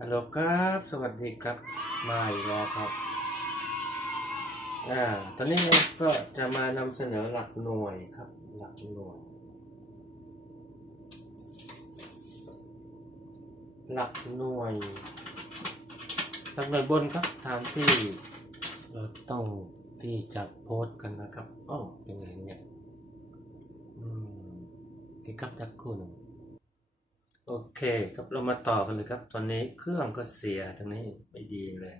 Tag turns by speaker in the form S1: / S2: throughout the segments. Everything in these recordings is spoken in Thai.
S1: ฮัลโหลครับ สวัสดีครับ มาอีกแล้วครับ อ่า ตอนนี้ก็จะมานำเสนอหลักหน่วยครับ หลักหน่วย หลักหน่วย หลักหน่วยบนครับตามที่เราต้องที่จะโพสต์กันนะครับอ๋อเป็นไงเนี่ย อืมกี่ครับจักคุณ โอเคครับเรามาต่อกันเลยครับ ตอนนี้เครื่องก็เสียตรงนี้ไม่ดีเลย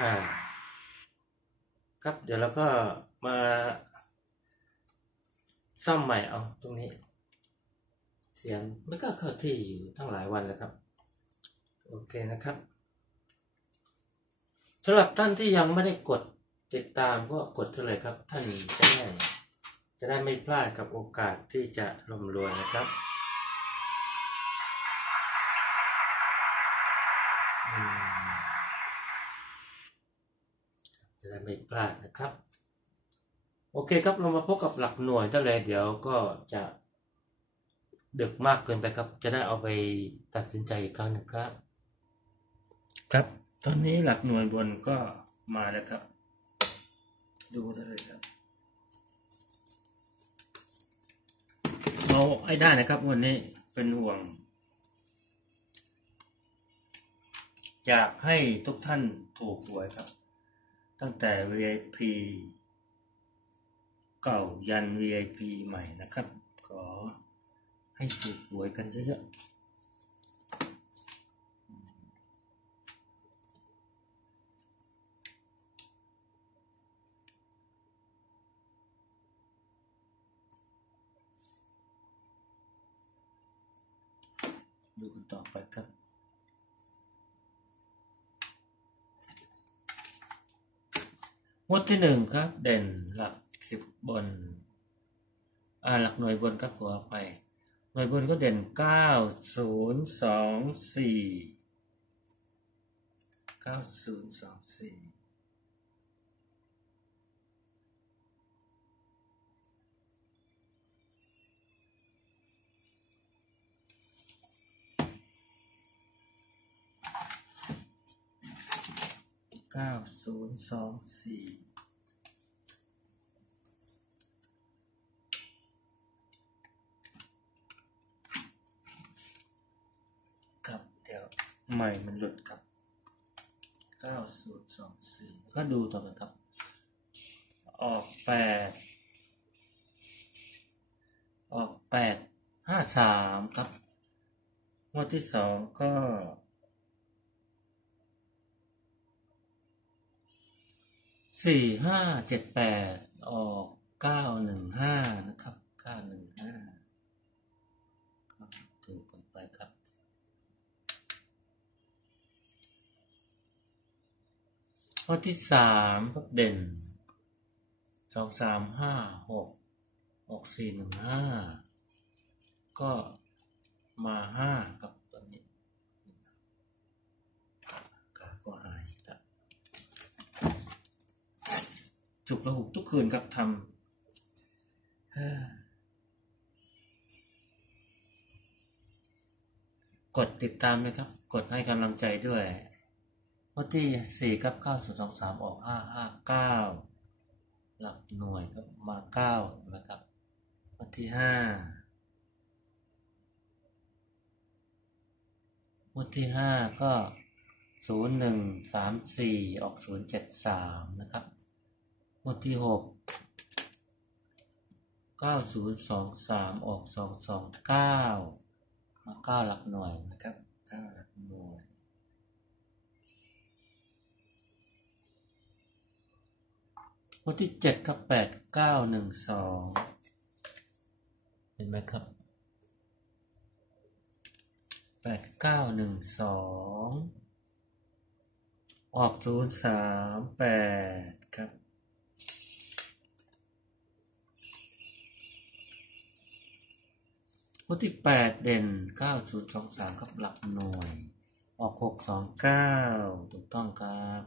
S1: อ่า ครับเดี๋ยวเราก็มาซ่อมใหม่เอาตรงนี้ เสียงมันก็เข้าที่อยู่ทั้งหลายวันแล้วครับ โอเคนะครับสำหรับท่านที่ยังไม่ได้กดติดตามก็กดเท่าไหร่ครับ ท่านจะได้ จะได้ไม่พลาดกับโอกาสที่จะร่ำรวยนะครับจะได้ไม่พลาดนะครับ โอเคครับเรามาพบกับหลักหน่วยได้เลยเดี๋ยวก็จะดึกมากเกินไปครับ จะได้เอาไปตัดสินใจอีกครั้งหนึงครับ ครับ ตอนนี้หลักหน่วยบนก็มาแล้วครับ ดูได้เลยครับ เอาไอ้ได้นะครับวันนี้เป็นห่วง อยากให้ทุกท่านถูกหวยครับ ตั้งแต่ VIP เก่ายัน VIP ใหม่นะครับ ขอให้ถูกหวยกันเยอะๆ ดูกันต่อไปครับงวดที่หนึ่งครับ เด่นหลักสิบบน อ่าหลักหน่วยบนครับขออภัยหน่วยบนก็เด่นเก้าศูนย์สองสี่เก้าศูนย์สองสี่ ก้าศูนย์สองสี่ครับเดี๋ยวใหม่มันหลุดครับเก้าศูนย์สองสี่ก็ดูต่อไปครับ ออกแปดออกแปดห้าสามครับงวดที่สองก็ สี่ห้าเจ็ดแปดออกเก้าหนึ่งห้านะครับเก้าหนึ่งห้าก็ดูกันไปครับ ข้อที่สามครับเด่นสองสามห้าหกออกสี่หนึ่งห้าก็มาห้าครับตอนนี้กาก็หายแล้ว จุกระหุกทุกคืนครับทำกดติดตามเลยครับ กดให้กำลังใจด้วยวันที่สี่กับเก้าศูนย์สองสามออกห้าห้าเก้าหลักหน่วยก็มาเก้านะครับวันที่ห้าวันที่ห้าก็ศูนย์หนึ่งสามสี่ออกศูนย์เจ็ดสามนะครับ วดที่หกเก้าศูนย์สองสามออกสองสองเก้าเก้าหลักหน่วยนะครับเก้าหลักหน่วยงวดที่เจ็ดก็แปดเก้าหนึ่งสองเห็นไหมครับแปดเก้าหนึ่งสองออกศูนย์สามแปดครับ งวดที่แปดเด่นเก้าศูนย์สองสามครับหลักหน่วย ออกหกสองเก้าถูกต้องครับ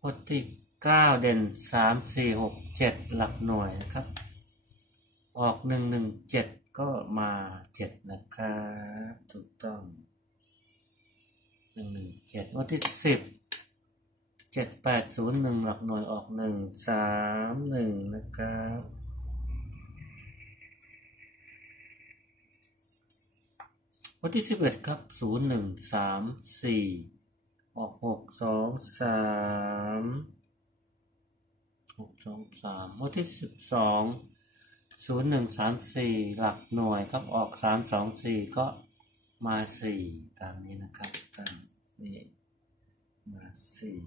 S1: งวดที่เก้าเด่นสามสี่หกเจ็ดหลักหน่วยนะครับ ออกหนึ่งหนึ่งเจ็ดก็มาเจ็ดนะครับ ถูกต้องหนึ่งหนึ่งเจ็ดวันที่สิบเจ็ดแปดศูนย์หนึ่งหลักหน่วยออกหนึ่งสามหนึ่งนะครับ วันที่สิบเอ็ดครับศูนย์หนึ่งสามสี่ออกหกสองสามหกสองสามวันที่สิบสองศูนย์หนึ่งสามสี่หลักหน่วยครับออกสามสองสี่ก็มาสี่ตามนี้นะครับตามนี้มาสี่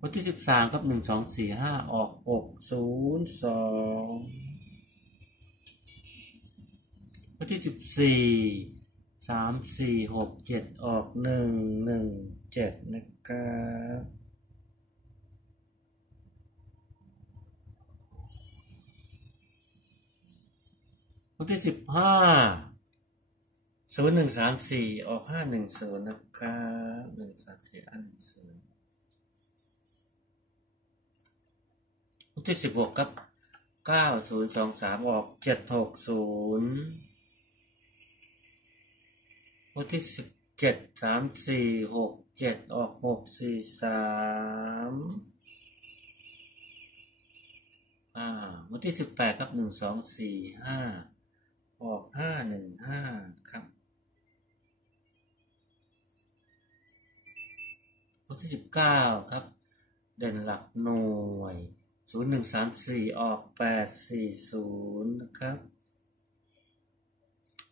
S1: วันที่สิบสามครับหนึ่งสองสี่ห้าออกหกศูนย์สอง วันที่สิบสี่สามสี่หกเจ็ดออกหนึ่งหนึ่งเจ็ดนะครับวันที่สิบห้าศูนย์หนึ่งสามสี่ออกห้าหนึ่งศูนย์นะครับหนึ่งสามสี่ห้าหนึ่งศูนย์วันที่สิบหกครับเก้าศูนย์สองสามออกเจ็ดหกศูนย์ วันที่สิบเจ็ดสามสี่หกเจ็ดออกหกสี่สามอ่าวันที่สิบแปดครับหนึ่งสองสี่ห้าออกห้าหนึ่งห้าครับวันที่สิบเก้าครับ เด่นหลักหน่วยศูนย์หนึ่งสามสี่ออกแปดสี่ศูนย์นะครับ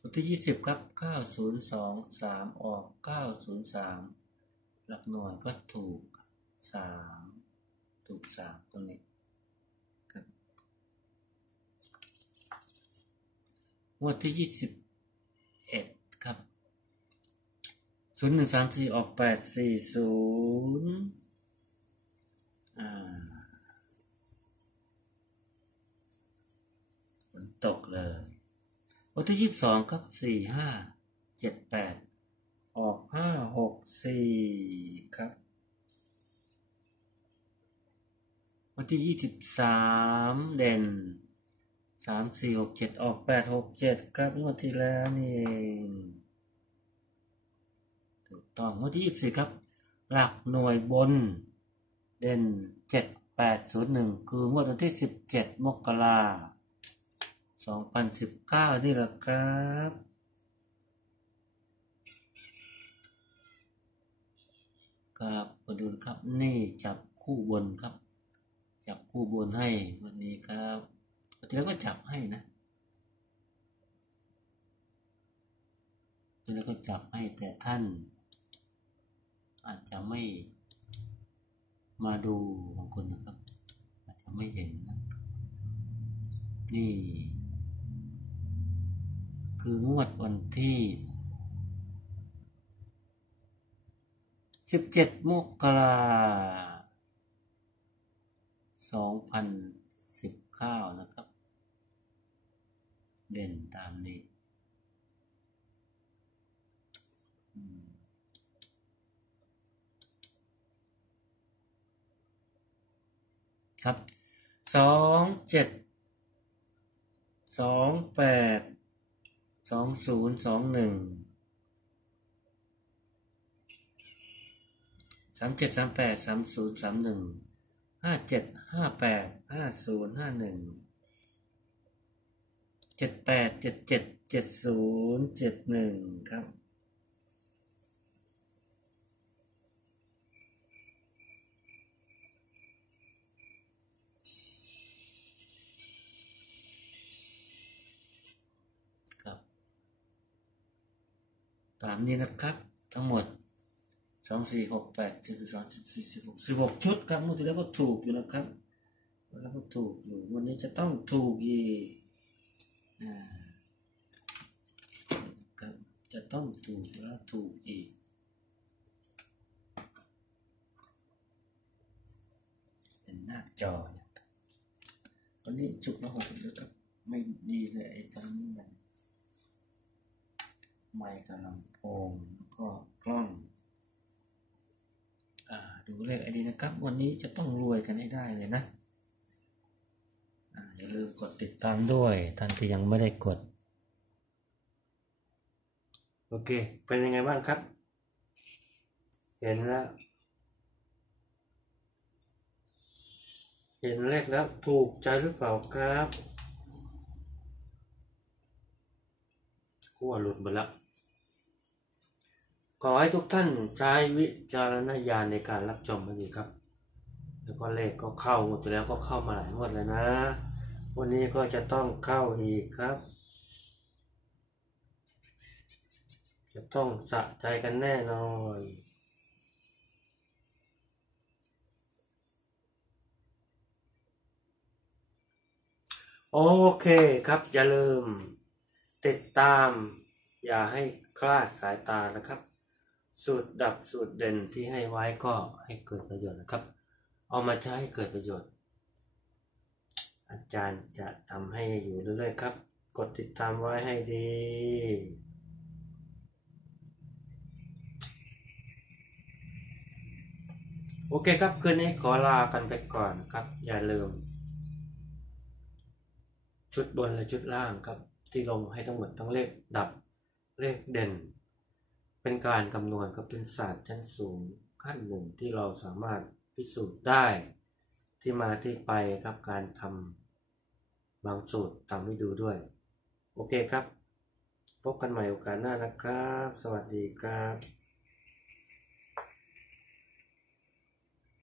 S1: วันที่ยี่สิบครับเก้าศูนย์สองสามออกเก้าศูนย์สามหลักหน่วยก็ถูกสามถูกสามตรงนี้ครับงวันที่ยี่สิบเอ็ดครับศูนย์หนึ่งสามสี่ออกแปดสี่ศูนย์อ่าฝนตกเลย วันที่ยี่สิบสองครับสี่ห้าเจ็ดแปดออกห้าหกสี่ครับ วันที่ยี่สิบสามเด่นสามสี่หกเจ็ดออกแปดหกเจ็ดครับงวดที่แล้วนี่เองถูกต้องงวดที่ยี่สิบสี่ครับ หลักหน่วยบน เด่นเจ็ดแปดศูนย์หนึ่งคืองวดวันที่สิบเจ็ดมกราคม 2019 นี่แหละครับกรับประดุลครับนี่จับคู่บนครับ จับคู่บนให้วันนี้ครับปกติแล้วก็จับให้นะตัวนี้ก็จับให้แต่ท่าน อาจจะไม่มาดูบางคนนะครับ อาจจะไม่เห็นนะนี่ คืองวดวันที่สิบเจ็ดมกราสองพันสิบเก้านะครับ เด่นตามนี้ครับสองเจ็ดสองแปด สองศูนย์สองหนึ่งสามเจ็ดสามแปดสามศูนย์สามหนึ่งห้าเจ็ดห้าแปดห้าศูนย์ห้าหนึ่งเจ็ดแปดเจ็ดเจ็ดเจ็ดศูนย์เจ็ดหนึ่งครับ ตามนี้นะครับ ทั้งหมดสองสี่หกแปดเจ็ดสองสิบสี่สิบหกสิบหกชุดครับเมื่อที่แล้วก็ถูกอยู่นะครับแล้วก็ถูกอยู่วันนี้จะต้องถูกอีกอ่าครับจะต้องถูกแล้วถูกอีกเป็นหน้าจอเนี่ยครับวันนี้จุดละหกเลยครับไม่ดีเลยไอ้ตรงนี้มันไมค์กับลำ โพงก็กล้องอ่าดูเลขไอดีนะครับ วันนี้จะต้องรวยกันให้ได้เลยนะอ่าอย่าลืมกดติดตามด้วยท่านที่ยังไม่ได้กด โอเค เป็นยังไงบ้างครับ เห็นแล้ว เห็นเลขแล้วถูกใจหรือเปล่าครับขั้วหลุดหมดแล้ว ขอให้ทุกท่านใช้วิจารณญาณในการรับชมให้ดีครับ แล้วก็เลขก็เข้าหมดแล้วก็เข้ามาหลายงวดแล้วนะ วันนี้ก็จะต้องเข้าอีกครับ จะต้องสะใจกันแน่นอนโอเคครับ อย่าลืม ติดตาม อย่าให้คลาดสายตานะครับ สูตรดับสูตรเด่นที่ให้ไว้ก็ให้เกิดประโยชน์นะครับ เอามาใช้ให้เกิดประโยชน์ อาจารย์จะทำให้อยู่เรื่อยๆครับ กดติดตามไว้ให้ดีโอเคครับ คืนนี้ขอลากันไปก่อนครับ อย่าลืม ชุดบนและชุดล่างครับ ที่ลงให้ทั้งหมดทั้งเลขดับเลขเด่น เป็นการคำนวณก็เป็นศาสตร์ชั้นสูงขั้นหนึ่งที่เราสามารถพิสูจน์ได้ ที่มาที่ไปครับการทำบางสูตรทำให้ดูด้วย โอเคครับ พบกันใหม่โอกาสหน้านะครับ สวัสดีครับ